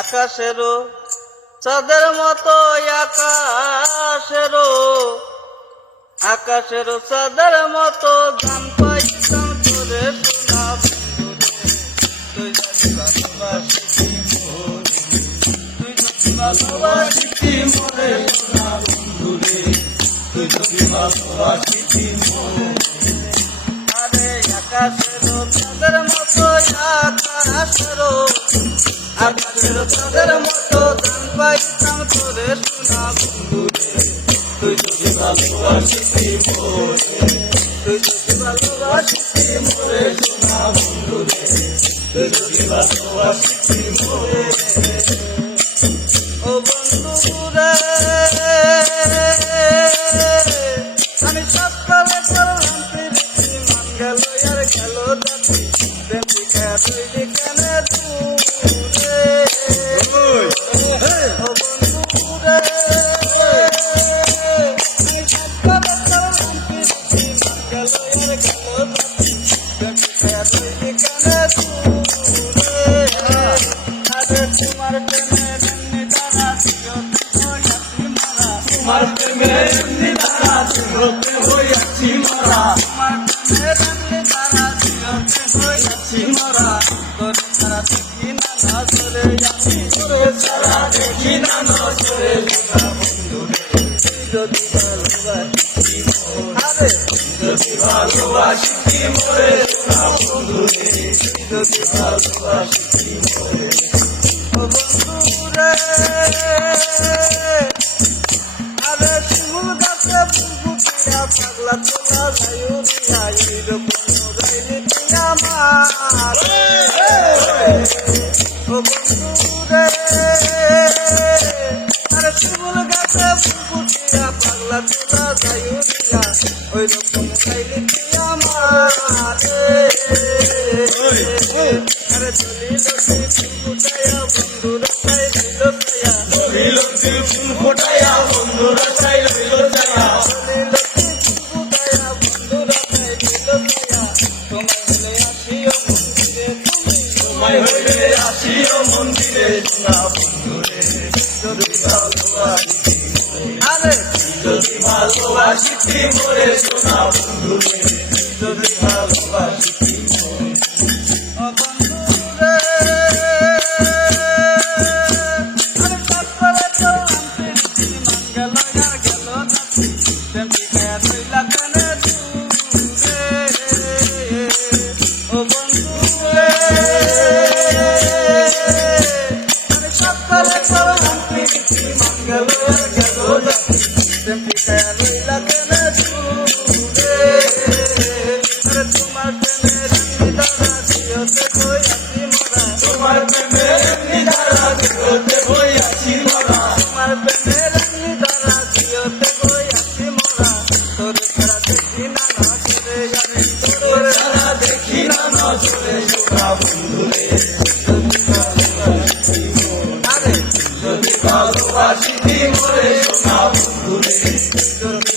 আকাশেরও চাঁদের মতো আকাশেরও চাঁদের মতো গান পাইতাম তোরে শোনা তুই যদি ভালোবাসিতি মোরে শোনা বন্ধুরে, তুই যদি ভালোবাসিতি মোরে। আরে আকাশেরও চাঁদের মতো আকাশেরও চাঁদের মতো গান পাইতাম তোরে শোনা বন্ধুরে, তুই যদি ভালোবাসিতি মোরে, তুই যদি ভালোবাসিতি মোরে শোনা বন্ধুরে, তুই যদি ভালোবাসিতি মোরে। ও বন্ধুরে আমি সকালে করলাম প্রীতি, মান গেল আর গেল জাতি, প্রেম শিখা তুই কেনে দূরে। ও বন্ধুরে আমি সকালে করলাম প্রীতি, মান গেল আর গেল জাতি, প্রেম শিখা তুই কেনে দূরে। আরে তোমার প্রেমে তোমার প্রেমে এমনি ধারা দিগতে হইয়াছি মারা, তোমার প্রেমের এমনি ধারা দিগতে হইয়াছি মারা। তোর ছাড়া দেখি না নজরে আমি, তোর ছাড়া দেখি না নজরে লাগা বন্ধুরে, তুই যদি ভালোবাসিতি মোরে, যদি ভালোবাসিতি মোরে শোনা বন্ধুরে, তুই যদি ভালোবাসিতি মোরে। ও বন্ধুরে আরে শিমুল গাছে ফুল ফুটিয়া পাগলা তোলা যাইয়া এইরকম রাইলি তুই আমার। ও বন্ধুরে আরে শিমুল গাছে ফুল ফুটিয়া পাগলা তোলা যাইয়া ওইরকম রাইলি তুই আমার। আরে চলিল ফুল ফুটাইয়া বন্ধুরা চাই দিল ছায়া, চলিল ফুল ফুটাইয়া বন্ধুরা চাই দিল ছায়া, চলিল ফুল ফুটাইয়া বন্ধুরা চাই দিল ছায়া। তোমায় হইলে আসিও মন্দিরে শোনা বন্ধুরে, যদি ভালোবাসিতি মোরে, আরে যদি ভালোবাসিতি মোরে শোনা বন্ধুরে, যদি ভালোবাসিতি মোরে। ও বন্ধুরে আমি সকালে করলাম প্রীতি, মান গেল আর গেল জাতি, প্রেম শিখায়া রইলা কেনে দূরে। ও বন্ধুরে আমি সকালে করলাম প্রীতি, মান গেল আর গেল জাতি, প্রেম শিখায়া রইলা কেনে দূরে। আরে তোমার প্রেমের এমনি ধারা দিগতে হইয়াছি মারা, তোমার প্রেমের এমনি ধারা দিগতে হইয়াছি মারা, তোমার প্রেমের এমনি ধারা দিগতে হইয়াছি মারা। তোর ছাড়া দেখি না নজরে আমি, তোর ছাড়া দেখি না নজরে শোনা বন্ধুরে, যদি ভালোবাসিতি মোরে, আরে যদি ভালোবাসিতি মোরে শোনা বন্ধুরে, যদি